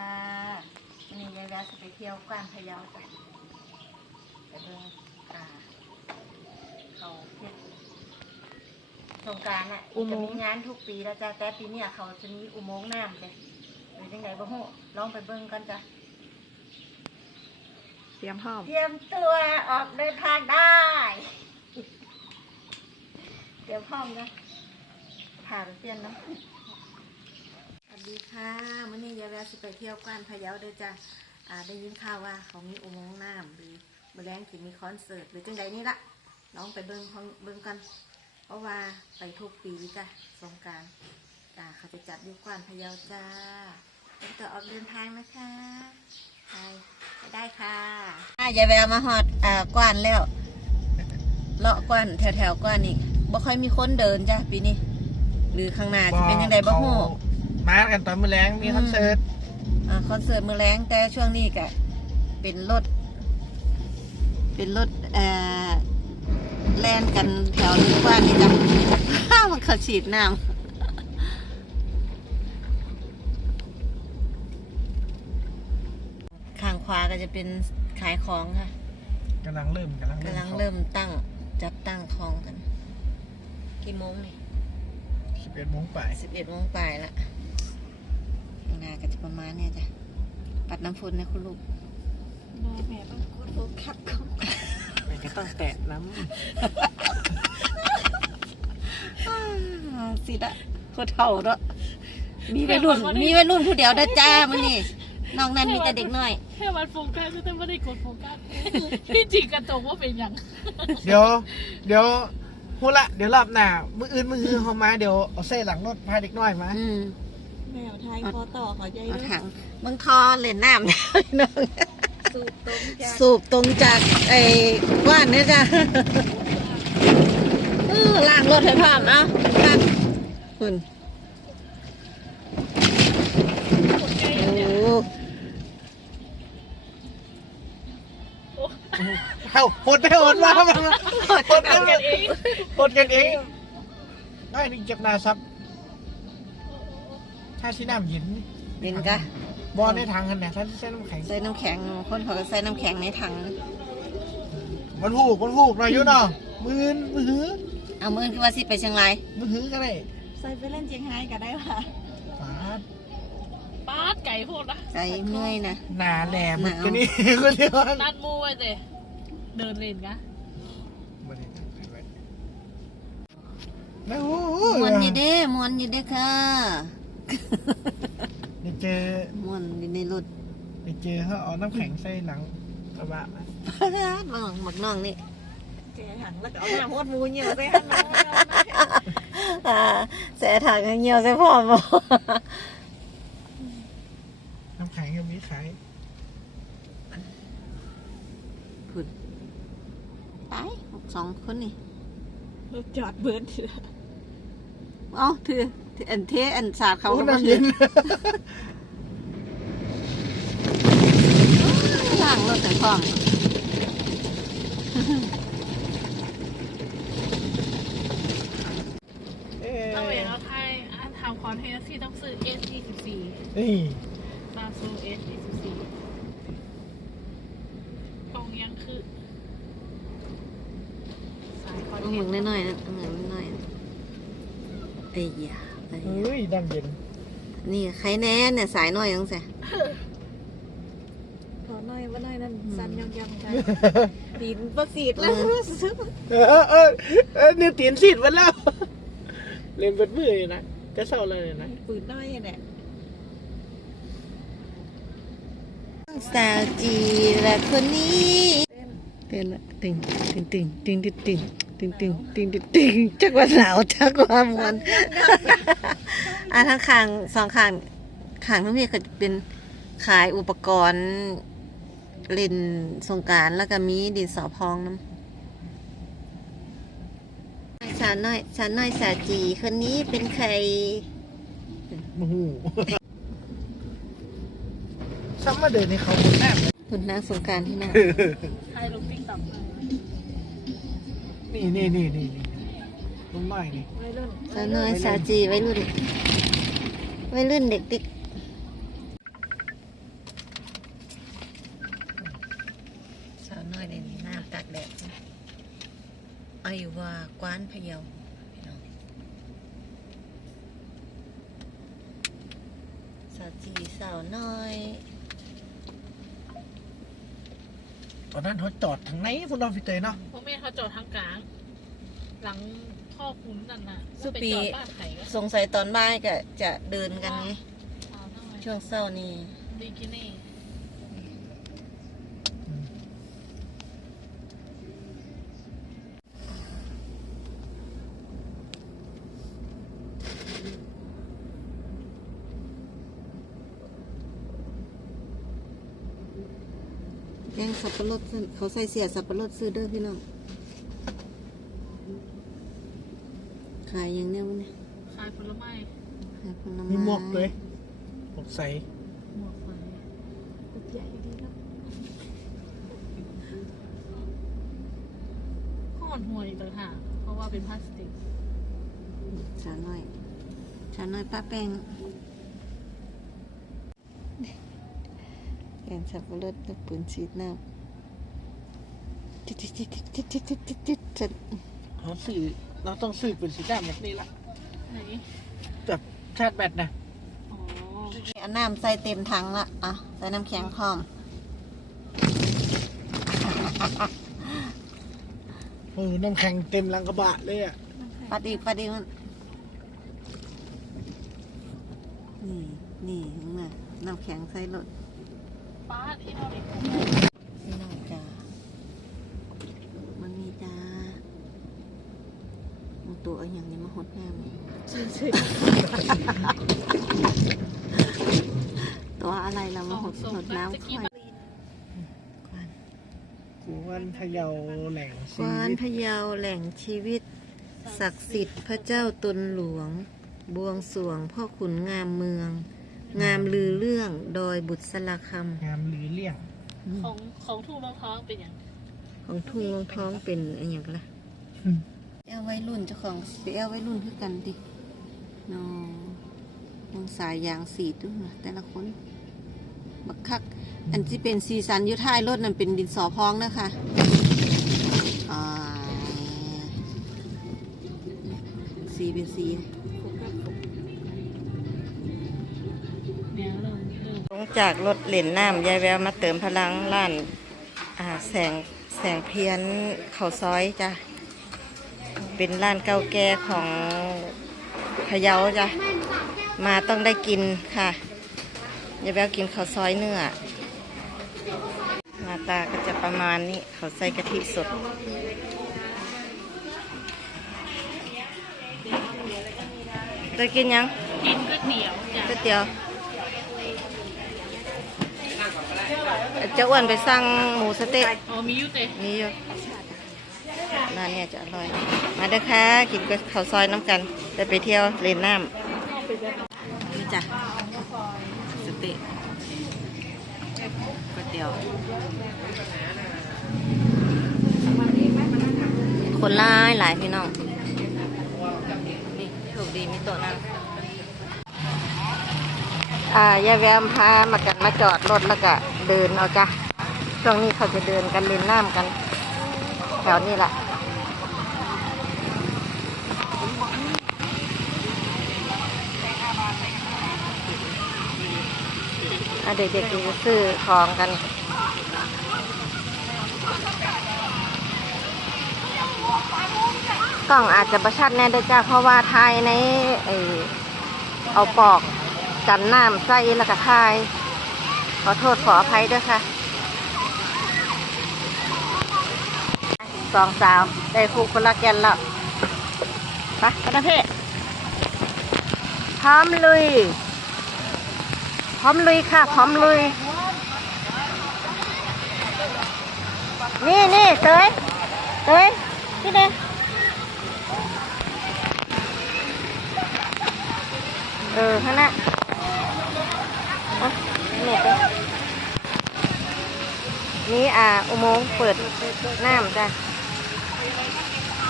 ค่ะวันนี้ยายแววจะไปเที่ยวกวานพะเยาจ้ะไปเบิ่งอ่าเขาเฮ็ดสงกรารน่ะอุโมจะงค์ มีงานทุกปีแล้วจ้ะแต่ปีเนี้ยเขาจะมีอุโมงค์น้ำจ้ะหรือยังไงบ่ฮู้ลองไปเบิ่งกันจ้ะเตรียมพร้อมเตรียมตัวออกเดินทางได้เตรียมพร้อมนะผ่านเปลี่ยนนะสวัส ดีค่ะมื่อนี้ยายแววสิไปเที่ยวกวานพะเยาเด้อจ้ะอ่าได้ยินข่าวว่าเขามีอุโมงค์น้ำหรือมอแรงสิมีคอนเสิร์ตหรือจังใดนี่ละน้องไปเบิ่งของเบิ่งกัน เพราะว่าไปทุกปีจ้ะสงการจ้าเขาจะจัดอยู่กวานพะเยาจ้าเป็นตัวออกเดินทางนะคะไปไปได้ค่ะอ่ายายแววมาฮอดอ่ากวานแล้วเลาะกวานแถวแถวๆกวานนี่บ่ค่อยมีคนเดินจ้ะปีนี้หรือข้างหน้าจะเป็นยังไงบ่ฮู้ มากันตอนมื้อแรงมีคอนเสิร์ตอ่าคอนเสิร์ตมือแรงแต่ช่วงนี้ก็เป็นรถ เป็นรถเอ่อแล่นกันแถวนี้กว้างนี่จ้ะมันเขาฉีดน้ำข้างขวาก็จะเป็นขายของค่ะกำลังเริ่มกำลังกำลังเริ่มตั้งจัดตั้งของกัน กี่โมงนี่สิบเอ็ดโมงไปสิบเอ็ดโมงปลายละข้าง หน้าก็จะประมาณเนี้ยจ้ะ ปัดน้ำฝนนะคุณลูกแม่ต้องกดโฟกัสก่อนมันก็ต้องแตะน้อ่าสิละโคตรเท่าเนาะมีวัยรุ่น มีวัยรุ่นผู้เดียวเด้อจ้ามื้อนี้นอกนั้นมีแต่เด็กน้อยแค่วันโฟกัสแต่ไม่ได้กดโฟกัสที่จริงกระตกว่าเป็นอย่างำเดี๋ยว เดี๋ยวฮู้ละเดี๋ยวรอบหน้ามืออื่นมืออื่นเขามาเดี๋ยวเอาเส้หลังรถพาเด็กน้อยมาอืม แมวไทยคอต่อขอใจเอาด้วยถังเบิ่งทอเล่นน้ำนะพี่น้องสูบต้มจากสูบตรงจากไอ้ว่านเนี่ยจ้ะเออล้างรถให้พร้อมเอะกันคุณโอ้เอ้าหดไปหดมามามาหดกันกันเองหดกันเองได้นี่เก็บหนาซับ ถ้าที่น้ำเย็นเห็นกะบอลในทางกันนะถ้าที่ใช้น้ำแข็งใส่น้ำแข็งคนเขาก็ใส่น้ำแข็งในถังมันผูกมันผูกหน่อยอยุ่เนาะมืออื่นมือหือเอามือคือว่าสิไปเชียงรายมือหือก็ได้ใส่ไปเล่นเจียงไฮ้ก็ได้ค่ะปาดปาดไก่โพดนะใจเมื่อยนะหนาแหลมมันกันนี่คนเดียวนัดมูไว้เตเดินเล่นกะนะโอ้โหมวนอยี่เด้มวนอยี่เด้ค่ะ ได้เจอมวนอยู่ในรถได้เจอเขาเอาน้ำแข็งใส่หลังกระบะมาพาดบังหมักน้องนี่เจหังแล้วก็เอาหน้าโคตรมูเหี่ยวไปหันน้องอ่าแสถังเงียวใส่พ่อมน้ำแข็งยังมีขายคุณไปสองคนนี่รถจอดเบิร์ดเอ้าถือถือ อันเทอันสาดเขาโอ้ก็บ่น้ำถืเย็อนล้างรถใส่พ่อมเอ้ยต้องเวลาไทยอะทำคอนเทนต์ที่ต้องซื้อ S 24นี่ตาซู S 24กล่องยังคือ สายคอนเอาเทหมึนกต์น้อยๆนะเอาหมึกน้อยๆนะเอ้ยอย่า เอ้ยเฮ้ยน้ำเย็น นี่ใครแน่เนี่ยสายน้อยยังไงขอหน่อยว่าหน่อยนั่นสันยังยังใจตีนประสีดแล้วเออเออเออเออเนี่ยตีนสิทธิ์มาแล้ว เล่นเบิดมืออยู่นะจะเศร้าเลยนะปืนน้อยเนี่ยสาวจีและคนนี้เต้นละติงติงติงติงติง ติงติงติงติงติงติงจักว่าหนาวจักว่ามวนอะทั้งข้างสองข้างข้างทั้งพี่ก็เป็นขายอุปกรณ์เล่นสงกรารแล้วก็มีดินสอพองน้ำสาวน้อยสาวน้อยสาวจีคนนี้เป็นใครโอ้โหซ้ำมาเดินในเขาแนบเลยคุณนางสงกรารที่น่าไทยลงติ๊กต็อก นี่นี่นี่นี่นี่รุ่นใหม่นี่สาวน้อยสาวจีไว้ยรุ่นไว้ยรุ่นเด็กติ๊กสาวน้อยเด่นน้ำตากแดดไอว่ากว้านพะเยาสาวจีสาวน้อยตอนนั้นเขาจอดทางไหนพวกเอาฟิเตยเนาะ เขาจอดทางกลาง หลังพ่อคุณนั่นน่ะสุปีไปจอดบ้านไผ่ก็สงสัยตอนบ่ายก็จะเดินกันนี้เอาทั้งเลยช่วงเช้านี้บิกินี่แกงสับปะรดเขาใส่เสียสับปะรดซื้อเด้อพี่น้อง ขายอย่างเนี้ยวะเนี่ยขายผลไม้ขายผลไม้มีหมวกเลยหมวกใส่หมวกไฟใหญ่ดีเนาะห่อนห่วยต่างหากเพราะว่าเป็นพลาสติกชาน้อยชาน้อยป้าแป้งแกงสับปะรดแล้วปืนฉีดน้ำจิดจิดจิดจิดจิดจิดจิดจิดจิดเขาสื่อ เราต้องสื่อเป็นสีดำแบบนี้ละไหนแบบชาติแบตนะอ๋อเอาน้ำใส่เต็มถังละอะใส่น้ำแข็งพร้อม โอ้น้ำแข็งเต็มลังกระบะเลยอะปัดอีกปัดอีกมันนี่ นี่เห็นไหมน้ำแข็งใส่รถ ป้าที่เราได้ นี่น้องจ้ามันมีจ้าเอาตัว เอาอย่างนี้มาหดแก้มนี่ตัวอะไรเรามาหดหดน้ำค่อยกวานกวนพะเยาแหล่งกชีวานวิตพะเยาแหล่งชีวิต ศักดิ์สิทธิ์พระเจ้าตนหลวง บวงสรวงพ่อขุนงามเมือง งามลือเรื่องดอยบุตรสลักคงามหรือเลี่ยงำของของทุ่งรองท้องเป็นอย่างของทุ่งรองท้องเป็นอะไรอย่างละ อืมเอลไว้รุ่นเจ้าของไปเอลไว้รุ่นคือกันดินองสายยางสีตุ้นะแต่ละคนบักคัก อันที่เป็นสีสันยุท้ายรถนั่นเป็นดินสอพองนะคะสีเป็นสีลงจากรถเหล่นน้ำยายแววมาเติมพลังล้านแสงแสงเพียนเขาซ้อยจ้ะ เป็นร้านเก่าแก่ของพะเยาจ้ะ มาต้องได้กินค่ะยายแววกินข้าวซอยเนื้อหน้าตาก็จะประมาณนี้เขาใส่กะทิสดจะกินยัง กินก๋วยเตี๋ยวจ้ะก๋วยเตี๋ยวเจะอ้วนไปสั่งหมูสะเต๊ะอ๋อมีอยุเตะมีอยู่ ร้านเนี่ยจะอร่อย มาเด้อค่ะ กินก๋วยข้าวซอยน้ำกันจะไปเที่ยวเลนน้ำนี่จ้ะสเต๊ะก๋วยเตี๋ยวคนร้ายหลายพี่น้องนี่โชคดีมีโต๊ะนั่งอ่ายายแวมพามากันมาจอดรถแล้วก็เดินเอาจ้ะช่วงนี้เขาจะเดินกันเล่นน้ำกันแถวนี้แหละ เด็กๆจะซื้อของกันกล้องอาจจะประชัดแน่ด้วยจ้าเพราะว่าทายในไอเอาปอกกันน้ำใส่แล้วก็ทาย ขอโทษขออภัยด้วยค่ะสองสาวได้ผูกคนละแกนแล้วไปกันนะเพ่พร้อมลุย พร้อมลุยค่ะ พร้อมลุย นี่นี่เตยเตยนี่เด้เออฮะนะอะนี่ยนี่อ่าอุโมงค์เปิดน้ำจ้ะ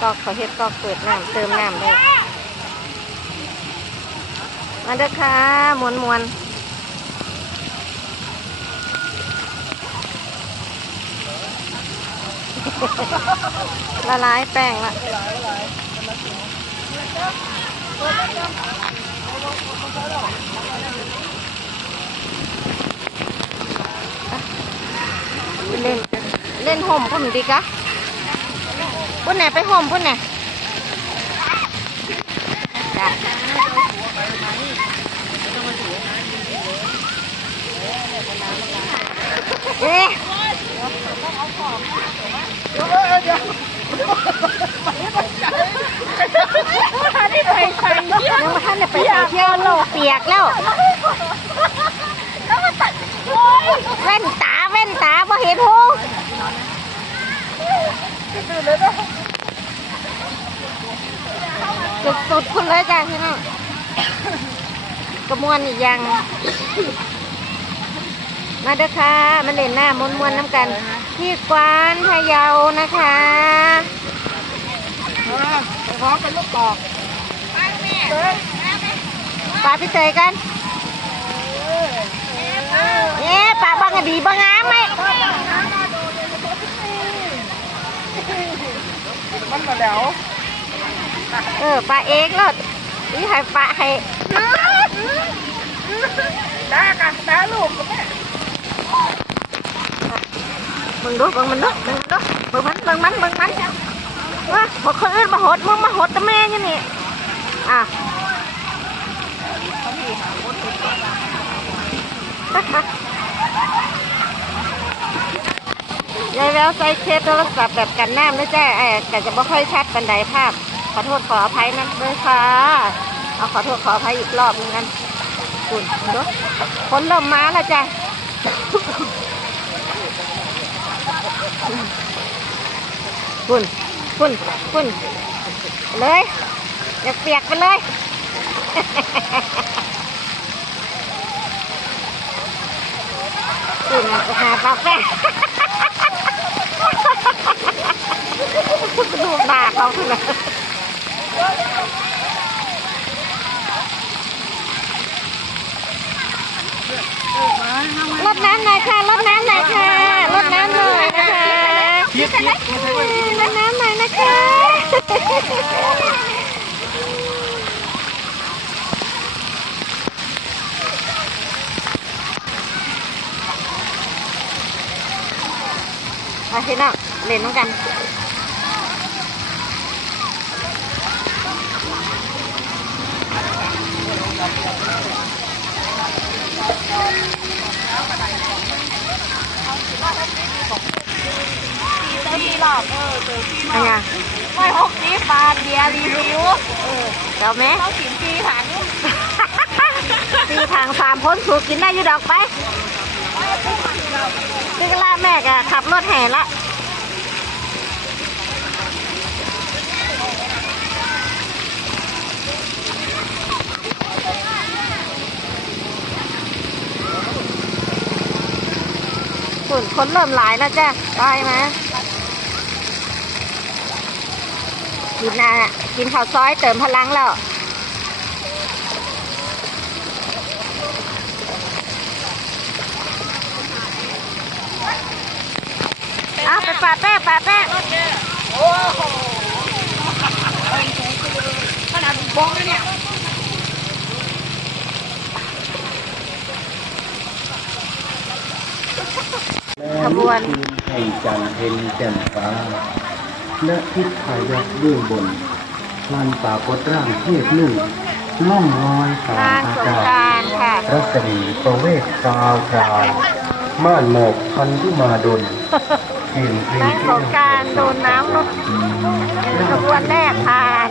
กอกเขาเฮ็ดกอกเปิดน้ำเติมน้ำได้มาเด้อค่ะมวนมวน ละลายแป้งละเล่นเล่นห่มพุ่นดีกะพุ่นไหนไปห่มพุ่นไหนจ้ะเอ๊ะ ยังไม่ทันได้ไปเที่ยวโลกเปียกแล้วแว่นตาแว่นตาพอเห็นหูสุดๆคุณเลยจ้ะพี่น้องกระมวลอีกอย่าง มาเด้อค่ะมาเล่นหน้ามวนมวนๆน้ำกัน ที่กวานพะเยานะคะพร้อมเป็นลูกปอกปลาไปเตยกันเอ๊ะปลาบังกะดีบังงามไหมมันมาแล้วเออปลาเองแล้วนี่ให้ปลาให้ด่ากันด่าลูกกับแม่ มึงดูมึงมันดูมึงดูมึงมันมึงมันมึงมันว่าบอกคนอื่นมาหดมึงมาหดต่แม่ยังนี่อะยายแววใส่เคสโทรศัพท์แบบกันน้ำนะจ๊ะเอแต่จะไม่ค่อยชัดบันไดภาพ ขอโทษขออภัยนั่นด้วยค่ะ เอาขอโทษขออภัยอีกรอบนึงกันคุณดูคนเริ่มมาแล้วจ้ะ คุณคุณคุณเลยอยากเปียกไปเลยคุณไปหาปลาแป้งดูหน้าเขาขึ้นเลยรดน้ำหน่อยค่ะรดน้ำหน่อยค่ะรดน้ำหน่อย นะคะเพียกเพียกไม่ใช่ว่ารดน้ำหน่อยนะคะมาพี่น้องเล่นน้องกัน ดีหรอกเออเจอพี่อันยังไม่หกสิบบาทเดียวรีวิวเดี๋ยวไหมเขาสินปีผ่านนี่ตีทางสามพ้นสูกินได้อยี่ดอกไปตึกละแม่กะขับรถแห่ละ ฝุ่นคนเริ่มหลายแล้วจ้ะไปไหมกินอะกินข้าวซอยเติมพลังแล้วเอาไปปาแป้งปาแป้งขนาดบ้องเลยเนี่ย ขบวนให้จันทร์เพ็ญแจ่มฟ้า และทิศพายักเบื้องบนพลันปรากฏร่างเทพหนึ่งล่องลอยตามนางอาสงกาศกรารค่ะรัศมีประเวศกาวกราวม่านหมอกพันที่มาดนเห็นเพลนางงสงกรารโดนน้ำลดขบวนแรกผ่าน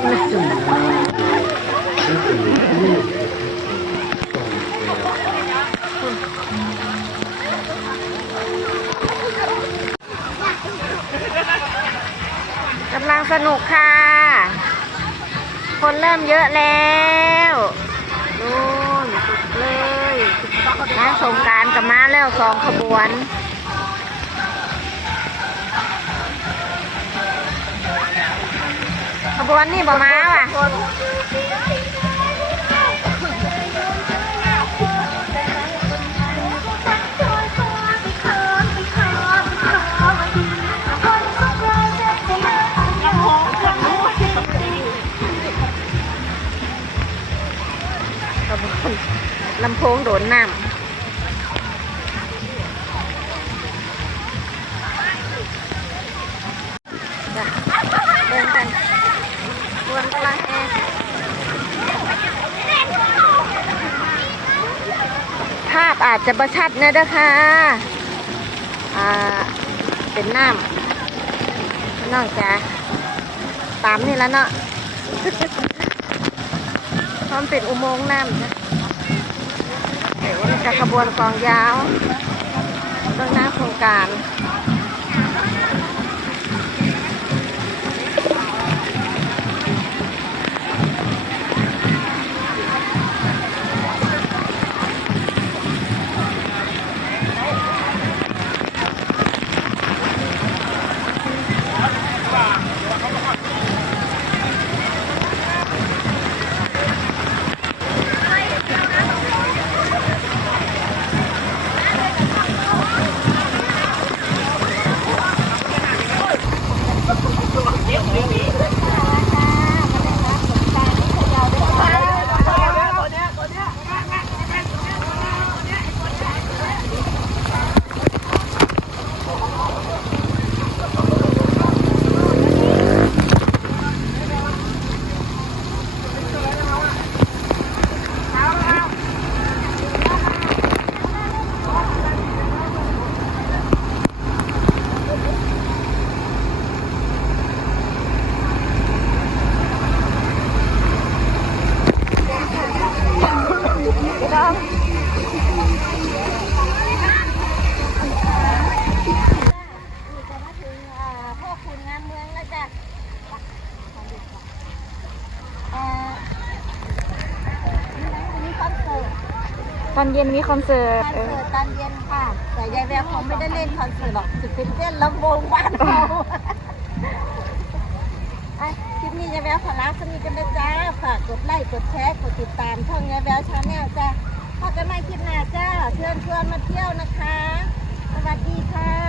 กำลังสนุกค่ะ คนเริ่มเยอะแล้วดูสุดเลยนางสงการกับมาแล้วสองขบวนขบวนนี่บ่มาว่ะ ลำโพงโดนน้ำภาพอาจจะประชัดนะเด้อค่ะอ่า เป็นน้ำนอกจากตามนี่แล้วเนาะพร้อมเป็นอุโมงค์น้ำนะ เดี๋ยวมันจะขบวนกองยาวเบื้องหน้าโครงการ ตอนเย็นมีคอนเสิร์ตคอนเสิร์ตตอนเย็นค่ะ แต่ยายแววคงไม่ได้เล่นคอนเสิร์ตหรอกจะเป็นเต้นลำวงบ้านเราอะคลิปนี้ยายแววขอลาสมีกันนะจ้า ฝากกดไลค์กดแชร์กดติดตามช่องยายแววชาแนลจ้าพบกันใหม่คลิปหน้าจ้าเชิญชวนมาเที่ยวนะคะ สวัสดีค่ะ